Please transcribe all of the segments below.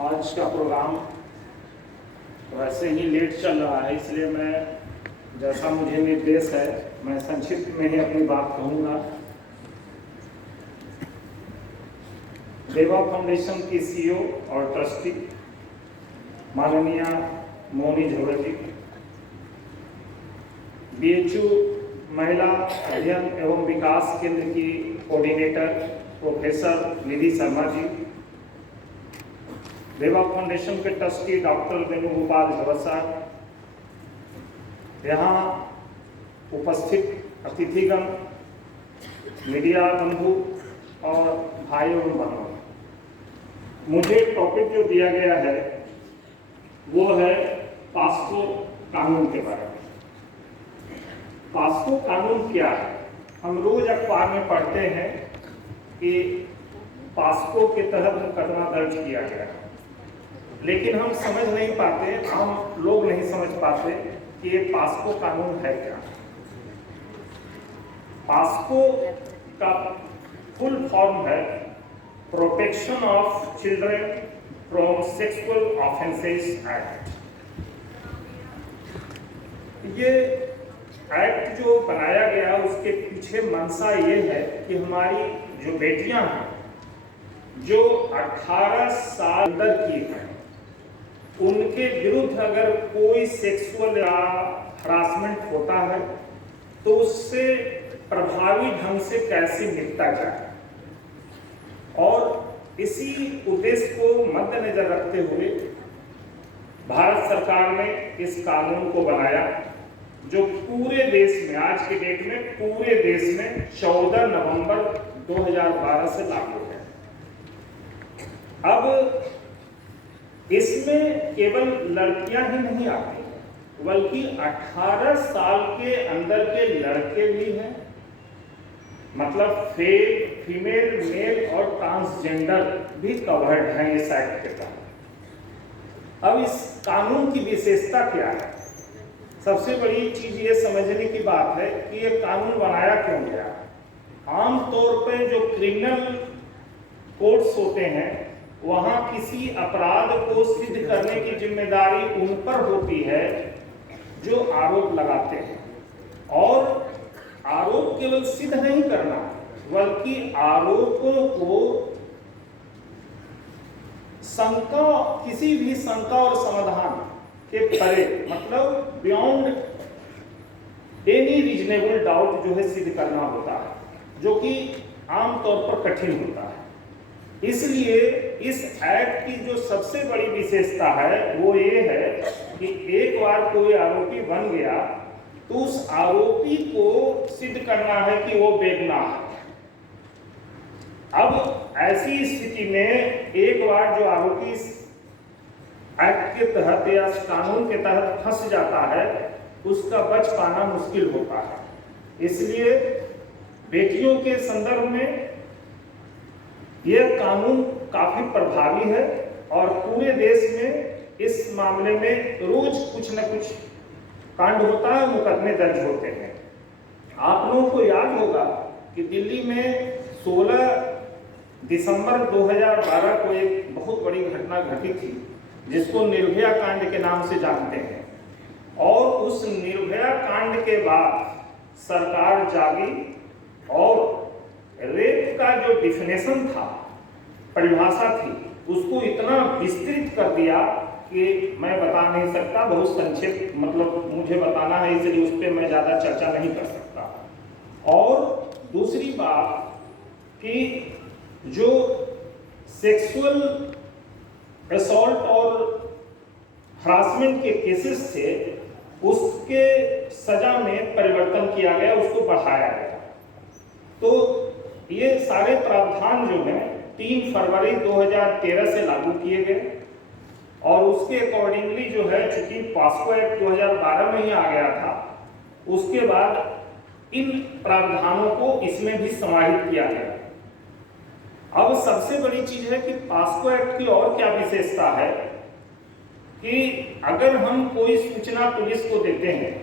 आज का प्रोग्राम वैसे ही लेट चल रहा है, इसलिए मैं जैसा मुझे निर्देश है मैं संक्षिप्त में ही अपनी बात कहूँगा। देवा फाउंडेशन की सीईओ और ट्रस्टी माननीय मोनी झोरा जी, बीएचयू महिला अध्ययन एवं विकास केंद्र की कोऑर्डिनेटर प्रोफेसर निधि शर्मा जी, देवा फाउंडेशन के ट्रस्टी डॉक्टर वेणुगोपाल झवर साहब, यहाँ उपस्थित अतिथिगण, मीडिया बंधु और भाइयों एवं बहनों, मुझे टॉपिक जो दिया गया है वो है पास्को कानून के बारे में। पास्को कानून क्या है? हम रोज अखबार में पढ़ते हैं कि पास्को के तहत मुकदमा दर्ज किया गया है, लेकिन हम समझ नहीं पाते, आम लोग नहीं समझ पाते कि ये पास्को कानून है क्या। पास्को का फुल फॉर्म है protection of children from sexual offences act. ये एक्ट जो बनाया गया उसके पीछे मंशा ये है कि हमारी जो बेटियां हैं जो 18 साल अंदर की हैं, उनके विरुद्ध अगर कोई सेक्सुअल या हरासमेंट होता है तो उससे प्रभावी ढंग से कैसे निपटा जाए, और इसी उद्देश्य को मद्देनजर रखते हुए भारत सरकार ने इस कानून को बनाया, जो पूरे देश में आज के डेट में पूरे देश में 14 नवंबर 2012 से लागू है। अब इसमें केवल लड़कियां ही नहीं आती, बल्कि 18 साल के अंदर के लड़के भी हैं, मतलब फीमेल, मेल और ट्रांसजेंडर भी कवर्ड हैं इस एक्ट के तहत। अब इस कानून की विशेषता क्या है? सबसे बड़ी चीज ये समझने की बात है कि ये कानून बनाया क्यों गया। आमतौर पे जो क्रिमिनल कोर्ट्स होते हैं वहां किसी अपराध को सिद्ध करने की जिम्मेदारी उन पर होती है जो आरोप लगाते हैं, और आरोप केवल सिद्ध नहीं करना बल्कि आरोपों को शंका, किसी भी शंका और समाधान के परे, मतलब बियॉन्ड एनी रीजनेबल डाउट जो है सिद्ध करना होता है, जो कि आमतौर पर कठिन होता है। इसलिए इस एक्ट की जो सबसे बड़ी विशेषता है वो ये है कि एक बार कोई आरोपी बन गया तो उस आरोपी को सिद्ध करना है कि वो बेगुनाह है। अब ऐसी स्थिति में एक बार जो आरोपी एक्ट के तहत या कानून के तहत फंस जाता है उसका बच पाना मुश्किल होता है। इसलिए बेटियों के संदर्भ में यह कानून काफी प्रभावी है और पूरे देश में इस मामले में रोज कुछ न कुछ कांड होता है, मुकदमे दर्ज होते हैं। आप लोगों को याद होगा कि दिल्ली में 16 दिसंबर 2012 को एक बहुत बड़ी घटना घटी थी जिसको निर्भया कांड के नाम से जानते हैं, और उस निर्भया कांड के बाद सरकार जागी और रेप का जो डिफिनेशन था, परिभाषा थी, उसको इतना विस्तृत कर दिया कि मैं बता नहीं सकता, बहुत संक्षिप्त, मतलब मुझे बताना है इसलिए उस पर मैं ज़्यादा चर्चा नहीं कर सकता। और दूसरी बात कि जो सेक्सुअल असॉल्ट और हरासमेंट के केसेस थे उसके सजा में परिवर्तन किया गया, उसको बढ़ाया गया। तो ये सारे प्रावधान जो हैं 3 फरवरी 2013 से लागू किए गए, और उसके अकॉर्डिंगली जो है, चूंकि पास्को एक्ट 2012 में ही आ गया था, उसके बाद इन प्रावधानों को इसमें भी समाहित किया गया। अब सबसे बड़ी चीज है कि पास्को एक्ट की और क्या विशेषता है कि अगर हम कोई सूचना पुलिस को देते हैं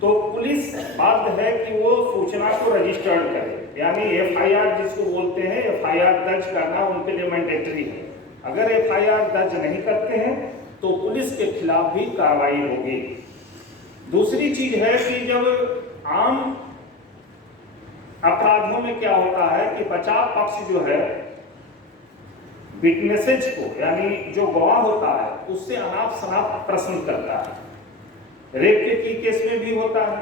तो पुलिस बाध्य है कि वो सूचना को रजिस्टर्ड करे, यानी एफआईआर जिसको बोलते हैं, एफआईआर दर्ज करना उनके लिए मैंडेटरी है। अगर FIR दर्ज नहीं करते हैं तो पुलिस के खिलाफ भी कार्रवाई होगी। दूसरी चीज है कि जब आम अपराधों में क्या होता है कि बचाव पक्ष जो है विटनेसेज को, यानी जो गवाह होता है, उससे अनाप शनाप प्रश्न करता है। रेप के केस में भी होता है,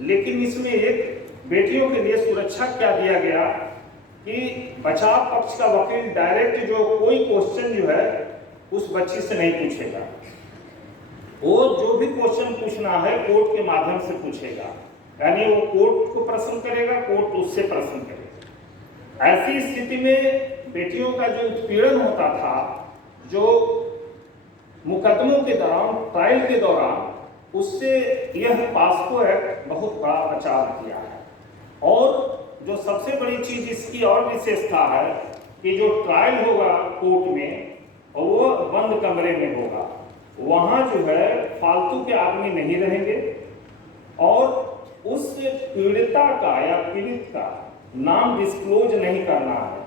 लेकिन इसमें एक बेटियों के लिए सुरक्षा क्या दिया गया कि बचाव पक्ष का वकील डायरेक्ट जो कोई क्वेश्चन जो है उस बच्ची से नहीं पूछेगा, वो जो भी क्वेश्चन पूछना है कोर्ट के माध्यम से पूछेगा, यानी वो कोर्ट को प्रश्न करेगा, कोर्ट उससे प्रश्न करेगा। ऐसी स्थिति में बेटियों का जो उत्पीड़न होता था, जो मुकदमों के दौरान, ट्रायल के दौरान, उससे यह पास्को एक्ट बहुत बड़ा बचाव किया है। और जो सबसे बड़ी चीज इसकी और विशेषता है कि जो ट्रायल होगा कोर्ट में वो बंद कमरे में होगा, वहां जो है फालतू के आदमी नहीं रहेंगे और उस पीड़िता का या पीड़ित का नाम डिस्क्लोज नहीं करना है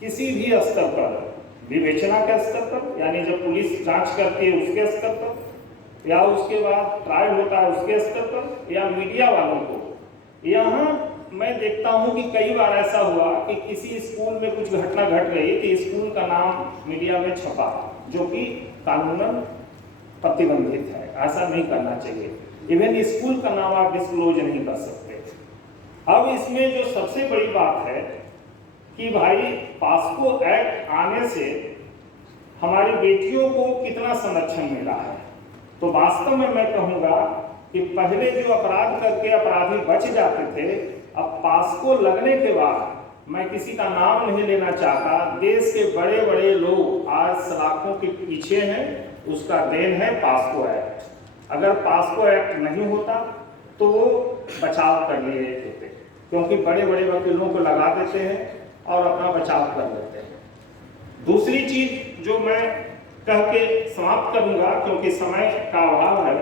किसी भी स्तर पर, विवेचना के स्तर पर, यानी जब पुलिस जांच करती है उसके स्तर पर, या उसके बाद ट्रायल होता है उसके स्तर पर, या मीडिया वालों को। यहाँ मैं देखता हूँ कि कई बार ऐसा हुआ कि किसी स्कूल में कुछ घटना घट गई कि स्कूल का नाम मीडिया में छपा, जो कि कानूनन प्रतिबंधित है, ऐसा नहीं करना चाहिए। इवन स्कूल का नाम आप डिस्क्लोज नहीं कर सकते। अब इसमें जो सबसे बड़ी बात है कि भाई पास्को एक्ट आने से हमारी बेटियों को कितना संरक्षण मिला है, तो वास्तव में मैं कहूँगा कि पहले जो अपराध करके अपराधी बच जाते थे, अब पास्को लगने के बाद, मैं किसी का नाम नहीं लेना चाहता, देश के बड़े बड़े लोग आज सलाखों के पीछे हैं, उसका देन है पास्को एक्ट। अगर पास्को एक्ट नहीं होता तो वो बचाव कर लिए होते, क्योंकि बड़े बड़े वकीलों को लगा देते हैं और अपना बचाव कर लेते हैं। दूसरी चीज जो मैं कह के समाप्त करूंगा, क्योंकि समय का अभाव है,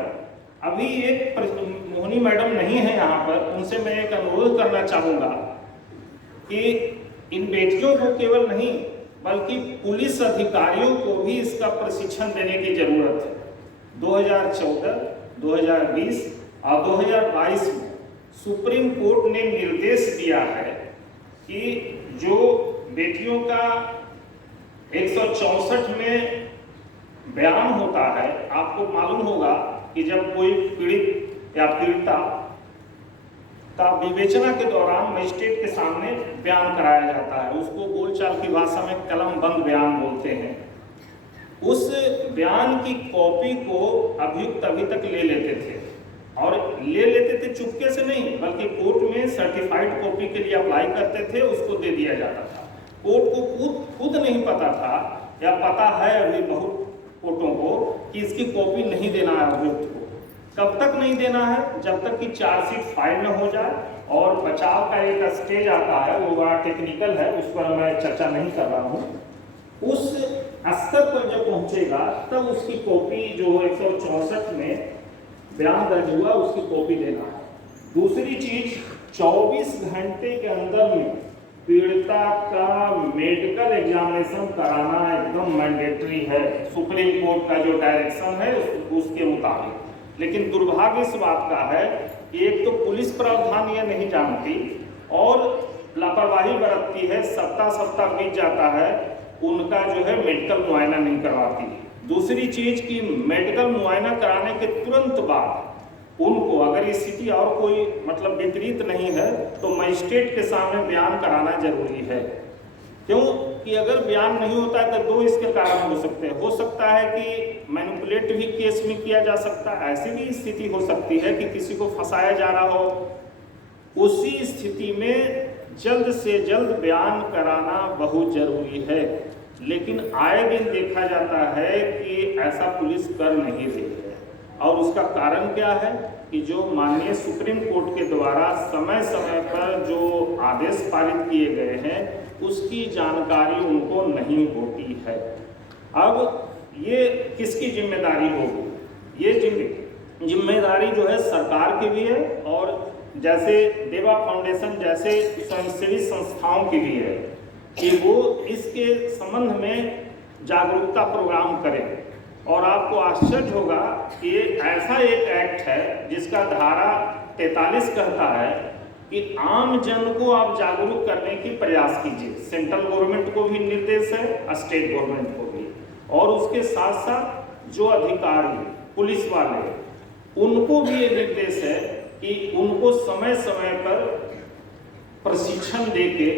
अभी एक मोहिनी मैडम नहीं है यहाँ पर, उनसे मैं एक अनुरोध करना चाहूंगा कि इन बेटियों को केवल नहीं बल्कि पुलिस अधिकारियों को भी इसका प्रशिक्षण देने की जरूरत है। 2014, 2020 और 2022 में सुप्रीम कोर्ट ने निर्देश दिया है कि जो बेटियों का 164 में बयान होता है, आपको मालूम होगा कि जब कोई पीड़ित या पीड़िता का विवेचना के दौरान मजिस्ट्रेट के सामने बयान कराया जाता है, उसको बोलचाल की भाषा में कलम बंद बयान बोलते हैं। उस बयान की कॉपी को अभियुक्त अभी तक ले लेते थे, और ले लेते थे चुपके से नहीं, बल्कि कोर्ट में सर्टिफाइड कॉपी के लिए अप्लाई करते थे, उसको दे दिया जाता था। कोर्ट को खुद नहीं पता था, या पता है अभी बहुत कोर्टों को, कि इसकी कॉपी नहीं देना है अभियुक्त को। कब तक नहीं देना है? जब तक कि चार्जशीट फाइल न हो जाए। और बचाव का एक स्टेज आता है, वो बड़ा टेक्निकल है, उस पर मैं चर्चा नहीं कर रहा हूँ। उस स्तर पर जब पहुंचेगा तब उसकी कॉपी जो 164 में बयान दर्ज हुआ उसकी कॉपी देना है। दूसरी चीज, 24 घंटे के अंदर में पीड़िता का मेडिकल एग्जामिनेशन कराना एकदम मैंडेटरी है, सुप्रीम कोर्ट का जो डायरेक्शन है उसके मुताबिक। लेकिन दुर्भाग्य इस बात का है कि एक तो पुलिस प्रावधान ये नहीं जानती और लापरवाही बरतती है, सप्ताह बीत जाता है, उनका जो है मेडिकल मुआयना नहीं करवाती। दूसरी चीज कि मेडिकल मुआयना कराने के तुरंत बाद उनको अगर स्थिति और कोई मतलब विपरीत नहीं है तो मजिस्ट्रेट के सामने बयान कराना जरूरी है। क्यों कि अगर बयान नहीं होता है तो दो इसके कारण हो सकते हैं। हो सकता है कि मैनिपुलेट भी केस में किया जा सकता है, ऐसी भी स्थिति हो सकती है कि किसी को फंसाया जा रहा हो। उसी स्थिति में जल्द से जल्द बयान कराना बहुत जरूरी है, लेकिन आए दिन देखा जाता है कि ऐसा पुलिस कर नहीं रही है। और उसका कारण क्या है कि जो माननीय सुप्रीम कोर्ट के द्वारा समय समय पर जो आदेश पारित किए गए हैं उसकी जानकारी उनको नहीं होती है। अब ये किसकी जिम्मेदारी होगी? ये जिम्मेदारी जो है सरकार की भी है और जैसे देवा फाउंडेशन जैसे स्वयंसेवी संस्थाओं की भी है कि वो इसके संबंध में जागरूकता प्रोग्राम करें। और आपको आश्चर्य होगा कि ये ऐसा एक एक्ट है जिसका धारा 43 कहता है कि आम जन को आप जागरूक करने की प्रयास कीजिए। सेंट्रल गवर्नमेंट को भी निर्देश है, स्टेट गवर्नमेंट को भी, और उसके साथ साथ जो अधिकारी पुलिस वाले उनको भी ये निर्देश है कि उनको समय समय पर प्रशिक्षण देके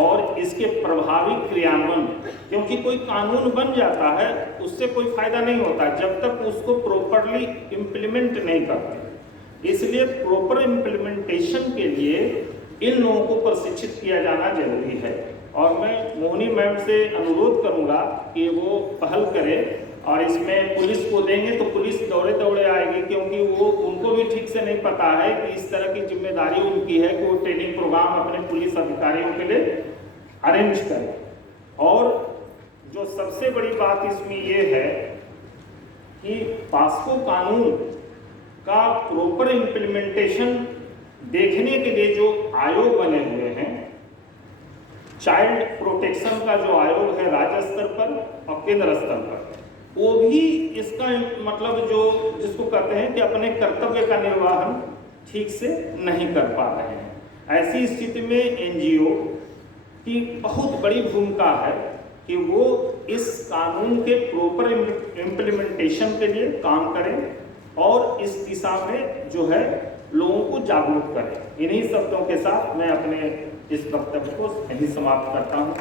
और इसके प्रभावी क्रियान्वयन, क्योंकि कोई कानून बन जाता है उससे कोई फायदा नहीं होता जब तक उसको प्रॉपरली इम्प्लीमेंट नहीं करते। इसलिए प्रॉपर इम्प्लीमेंटेशन के लिए इन लोगों को प्रशिक्षित किया जाना जरूरी है। और मैं मोहिनी मैम से अनुरोध करूंगा कि वो पहल करें और इसमें पुलिस को देंगे तो पुलिस दौड़े दौड़े आएगी, क्योंकि वो उनको भी ठीक से नहीं पता है कि इस तरह की जिम्मेदारी उनकी है कि वो ट्रेनिंग प्रोग्राम अपने पुलिस अधिकारियों के लिए अरेंज करें। और जो सबसे बड़ी बात इसमें ये है कि पास्को कानून का प्रॉपर इम्प्लीमेंटेशन देखने के लिए जो आयोग बने हुए हैं, चाइल्ड प्रोटेक्शन का जो आयोग है राज्य स्तर पर और केंद्र स्तर पर, वो भी इसका मतलब जो जिसको कहते हैं कि अपने कर्तव्य का निर्वहन ठीक से नहीं कर पा रहे हैं। ऐसी स्थिति में एनजीओ की बहुत बड़ी भूमिका है कि वो इस कानून के प्रॉपर इम्प्लीमेंटेशन के लिए काम करें और इस दिशा में जो है लोगों को जागरूक करें। इन्हीं शब्दों के साथ मैं अपने इस वक्तव्य को यहीं समाप्त करता हूँ।